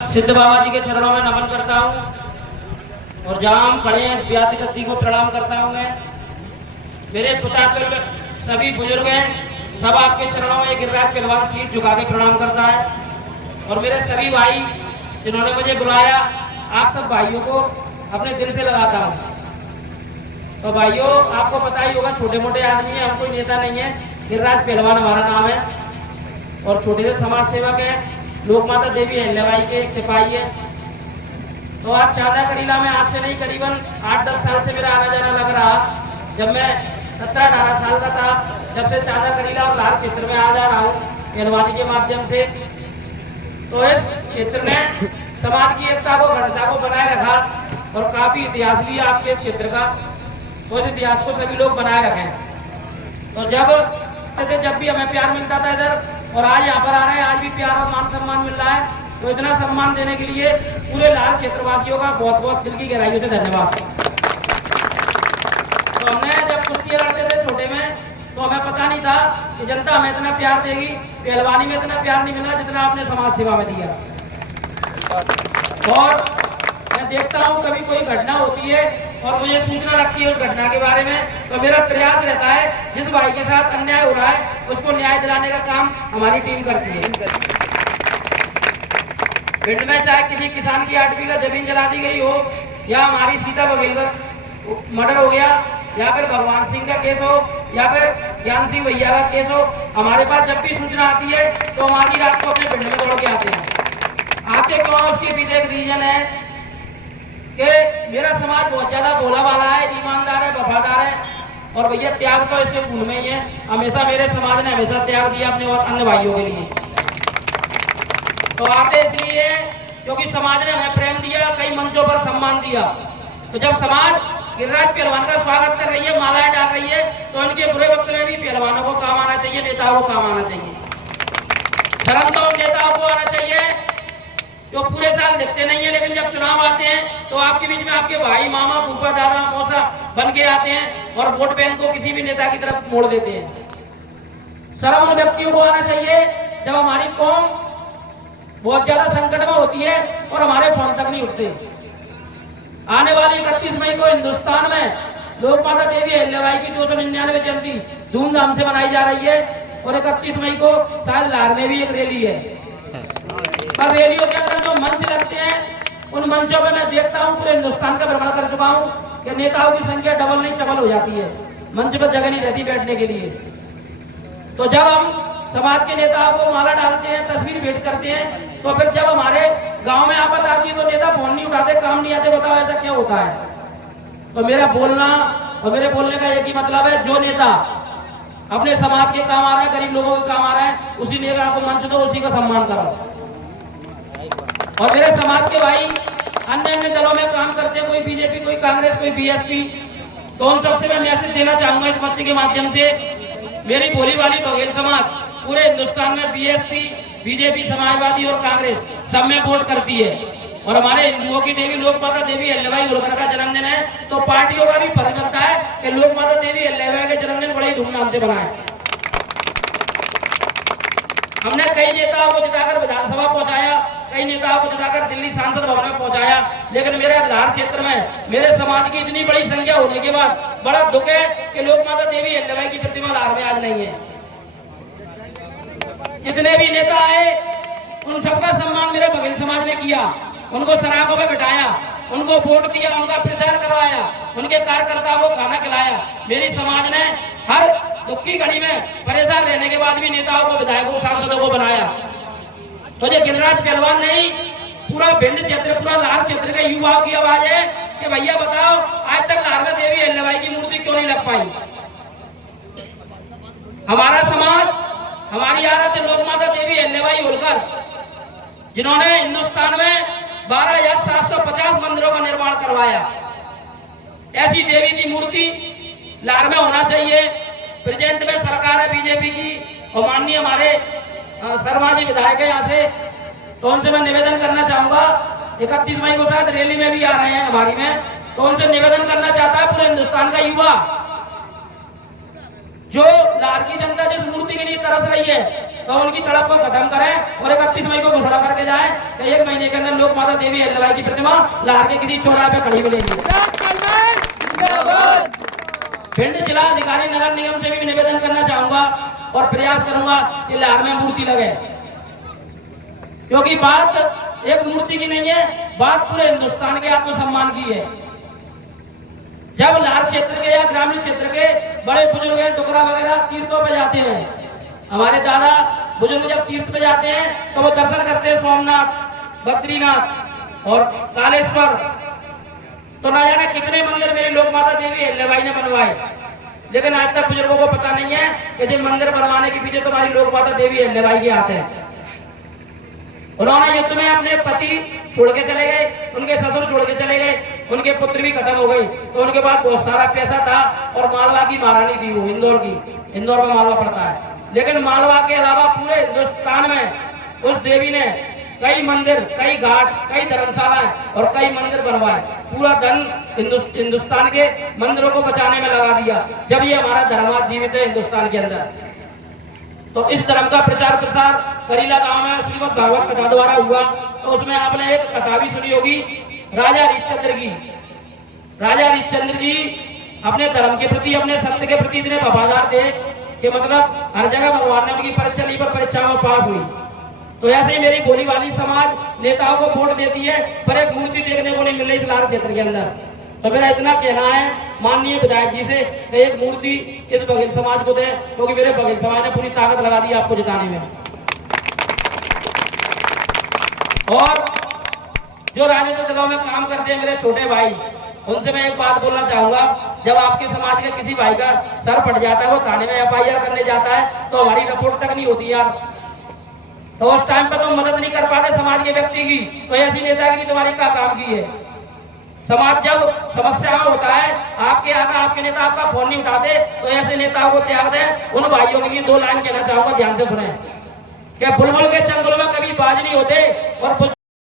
सिद्ध बाबा जी के चरणों में नमन करता हूँ और जहाँ हम खड़े हैं इस ब्यात गद्दी को प्रणाम करता हूँ मैं। मेरे पुतातुल्य सभी बुजुर्ग हैं, सब आपके चरणों में गिरिराज पहलवान शीश झुका के प्रणाम करता है। और मेरे सभी भाई जिन्होंने मुझे बुलाया, आप सब भाइयों को अपने दिल से लगाता हूँ। तो भाइयों, आपको पता ही होगा, छोटे मोटे आदमी हैं, हम कोई नेता नहीं है। गिरिराज पहलवान हमारा नाम है और छोटे से समाज सेवक है। लोक माता देवी अहिल्याबाई के एक सिपाही है। तो आज चांदा करीला में आज से नहीं, करीबन 8-10 साल से मेरा आना जाना लग रहा। जब मैं 17-18 साल का था, जब से चांदा करीला और लाल क्षेत्र में आ जा रहा हूँ पहलवानी के माध्यम से। तो इस क्षेत्र में समाज की एकता को, अखंडता को बनाए रखा और काफी इतिहास भी है आपके क्षेत्र का। तो इस इतिहास को सभी लोग बनाए रखें। तो जब भी हमें प्यार मिलता था इधर, और आज यहाँ पर आ रहे हैं, आज भी प्यार और मान सम्मान मिल रहा है। तो इतना सम्मान देने के लिए पूरे लाल क्षेत्रवासियों का बहुत बहुत दिल की गहराइयों से धन्यवाद। तो हमने जब कुश्तियां लड़ते थे छोटे में, तो हमें पता नहीं था कि जनता हमें इतना प्यार देगी। पहलवानी में इतना प्यार नहीं मिला जितना आपने समाज सेवा में दिया। और मैं देखता हूँ कभी कोई घटना होती है और मुझे सूचना लगती है उस घटना के बारे में, तो मेरा प्रयास रहता है जिस भाई के साथ अन्याय हो रहा है उसको न्याय दिलाने का काम हमारी टीम करती है। पिंड में चाहे किसी किसान की 8 बीघा जमीन जला दी गई हो, या हमारी सीता बघेल का मर्डर हो गया, या फिर भगवान सिंह का केस हो, या फिर ज्ञान सिंह भैया का केस हो, हमारे पास जब भी सूचना आती है तो हम आधी रात को अपने पिंड में दौड़ के आते हैं। आते क्यों? उसके पीछे एक रीजन है कि मेरा समाज बहुत ज्यादा भोला वाला है, ईमानदार है, वफादार है। और भैया त्याग तो इसके खून में ही है। हमेशा मेरे समाज ने हमेशा त्याग दिया अपने और अन्य भाइयों के लिए। तो आते इसलिए क्योंकि समाज ने हमें प्रेम दिया, कई मंचों पर सम्मान दिया। तो जब समाज गिरिराज पहलवान का स्वागत कर रही है, मालाएं डाल रही है, तो इनके बुरे वक्त में भी पहलवानों को काम आना चाहिए, नेताओं को काम आना चाहिए। शर्म तो नेताओं को आना चाहिए जो पूरे साल दिखते नहीं है, लेकिन जब चुनाव आते हैं तो आपके बीच में आपके भाई, मामा, फूफा, दादा, मौसा बन के आते हैं और वोट बैंक को किसी भी नेता की तरफ मोड़ देते हैं। शर्म उन व्यक्तियों को आना चाहिए जब हमारी कौम बहुत ज्यादा संकट में होती है और हमारे फोन तक नहीं उठते। आने वाली 31 मई को हिंदुस्तान में लोक माता देवी अहिल्याबाई की 299वीं जयंती धूमधाम से मनाई जा रही है। और 31 मई को शायद लार में भी एक रैली है। पर रैलियों के अंदर जो मंच लगते हैं, उन मंचों पे मैं देखता हूँ, पूरे हिंदुस्तान का भ्रमण कर चुका हूँ, कि नेताओं की संख्या डबल नहीं चबल हो जाती है। मंच पर जगह नहीं रहती बैठने के लिए। तो जब हम समाज के नेताओं को माला डालते हैं, तस्वीर भेंट करते हैं, तो फिर जब हमारे गांव में आफत आती है तो नेता फोन नहीं उठाते, काम नहीं आते। बताओ ऐसा क्या होता है? तो मेरा बोलना और मेरे बोलने का एक ही मतलब है, जो नेता अपने समाज के काम आ रहा है, गरीब लोगों के काम आ रहा है, उसी नेता को मंच दो, उसी का सम्मान करो। और मेरे समाज के भाई अन्य अन्य दलों में काम करते हैं, कोई बीजेपी, कोई कांग्रेस, कोई बीएसपी, तो उन सबसे मैं मैसेज देना चाहूंगा इस मंच के माध्यम से। मेरी भोली वाली बघेल समाज पूरे हिंदुस्तान में बीएसपी, बीजेपी, समाजवादी और कांग्रेस सब में वोट करती है। और हमारे हिंदुओं की देवी लोक माता देवी अहिल्याबाई होलकर का जन्मदिन है, तो पार्टियों का भी फर्ज बनता है कि लोक माता देवी अहिल्याबाई के जन्मदिन बड़े धूमधाम से बनाए। हमने कई नेताओं को जिताकर विधानसभा पहुंचाया, कई नेताओं को जिताकर दिल्ली सांसद भवन में पहुंचाया, लेकिन मेरे लार क्षेत्र में मेरे समाज की इतनी बड़ी संख्या होने के बाद बड़ा दुख है कि लोक माता देवी अहिल्याबाई की प्रतिमा लार में आज नहीं है। जितने भी नेता आए उन सबका सम्मान मेरे बघेल समाज ने किया, उनको सराखों में बिठाया, उनको वोट दिया, उनका प्रचार करवाया, उनके कार्यकर्ताओं को खाना खिलाया। मेरी समाज ने हर दुख की घड़ी में परेशान रहने के बाद भी नेताओं को, विधायकों, सांसदों को बनाया। तो ये गिरिराज पहलवान नहीं, पूरा भिंड क्षेत्र, पूरा लाल क्षेत्र के युवाओं की आवाज है कि भैया बताओ, आज तक लार में देवी अहिल्याबाई की मूर्ति क्यों नहीं लग पाई? हमारा समाज, हमारी आराध्य लोक माता देवी अहिल्याबाई होलकर, जिन्होंने हिंदुस्तान में 12,750 मंदिरों का निर्माण करवाया, ऐसी देवी की मूर्ति लार में होना चाहिए। प्रेजेंट में सरकार है बीजेपी की, और माननीय हमारे शर्मा जी विधायक है यहाँ से, तो उनसे मैं निवेदन करना चाहूंगा, 31 मई को शायद रैली में भी आ रहे हैं हमारी में, तो उनसे निवेदन करना चाहता है पूरे हिंदुस्तान का युवा, जो लार की जनता जिस मूर्ति के लिए तरस रही है, तो उनकी तड़प को खत्म करें और 31 मई को घोषणा करके जाए कि 1 महीने के अंदर लोक माता देवी अहिल्याबाई की प्रतिमा लाहौर के किसी चौराहे पे खड़ी मिलेगी। भिंड जिला अधिकारी नगर निगम से भी निवेदन करना चाहूंगा और प्रयास करूंगा कि लाहौर में मूर्ति लगे, क्योंकि बात एक मूर्ति की नहीं है, बात पूरे हिंदुस्तान के आत्मसम्मान की है। जब लाहौर क्षेत्र के या ग्रामीण क्षेत्र के बड़े बुजुर्ग टुकड़ा वगैरह तीर्थों पे जाते हैं, हमारे दादा बुजुर्ग जब तीर्थ पे जाते हैं तो वो दर्शन करते हैं सोमनाथ, बद्रीनाथ और कालेश्वर। तो ना जाने कितने मंदिर मेरी लोक माता देवी अहिल्याबाई ने बनवाए, लेकिन आज तक बुजुर्गों को पता नहीं है कि जो मंदिर बनवाने के पीछे तुम्हारी लोक माता देवी अहिल्याबाई के हाथ है। उन्होंने युद्ध में अपने पति छोड़ के चले गए, उनके ससुर छोड़ के चले गए, उनके पुत्र भी खत्म हो गई, तो उनके पास बहुत सारा पैसा था और मालवा की महारानी थी वो, इंदौर में मालवा पड़ता है। लेकिन मालवा के अलावा पूरे हिंदुस्तान में उस देवी ने कई मंदिर, कई घाट, कई धर्मशालाएं और कई मंदिर बनवाए। पूरा धन हिंदुस्तान के मंदिरों को बचाने में लगा दिया। जब ये हमारा धर्म आज जीवित है हिंदुस्तान के अंदर, तो इस धर्म का प्रचार प्रसार करीला गांव में श्रीमद् भागवत कथा द्वारा हुआ। तो उसमें आपने एक कथा भी सुनी होगी राजा हरिश्चंद्र की। राजा हरिश्चंद्र जी अपने धर्म के प्रति, अपने सत्य के प्रति इतने वफादार थे कि मतलब हर जगह भगवान ने उनकी परीक्षा ली, पर परीक्षा में पास हुई। तो ऐसे ही मेरी भोली वाली समाज नेताओं को वोट देती है, पर एक मूर्ति देखने को नहीं मिल रही इस लाहौर क्षेत्र के अंदर। तो मेरा इतना कहना है माननीय विधायक जी से कि एक मूर्ति इस बघेल समाज को दे, क्योंकि मेरे बघेल समाज ने पूरी ताकत लगा दी आपको जिताने में। और जो राजनीतिक दलों में काम करते हैं मेरे छोटे भाई, उनसे मैं एक बात बोलना चाहूंगा, जब आपके समाज के किसी भाई का सर फट जाता है, वो थाने में FIR करने जाता है, तो हमारी रिपोर्ट तक नहीं होती यार। तो उस टाइम पर तो मदद नहीं कर पाते समाज के व्यक्ति की, तो ऐसी नेतागिरी तुम्हारी क्या काम की है। समाज जब समस्या में होता है, आपके आगे आपके नेता आपका फोन नहीं उठाते, तो ऐसे नेताओं को त्याग दें। उन भाइयों के लिए 2 लाइन कहना चाहूंगा, ध्यान से सुने कि बुलबुल के चंगुल में कभी बाज नहीं होते और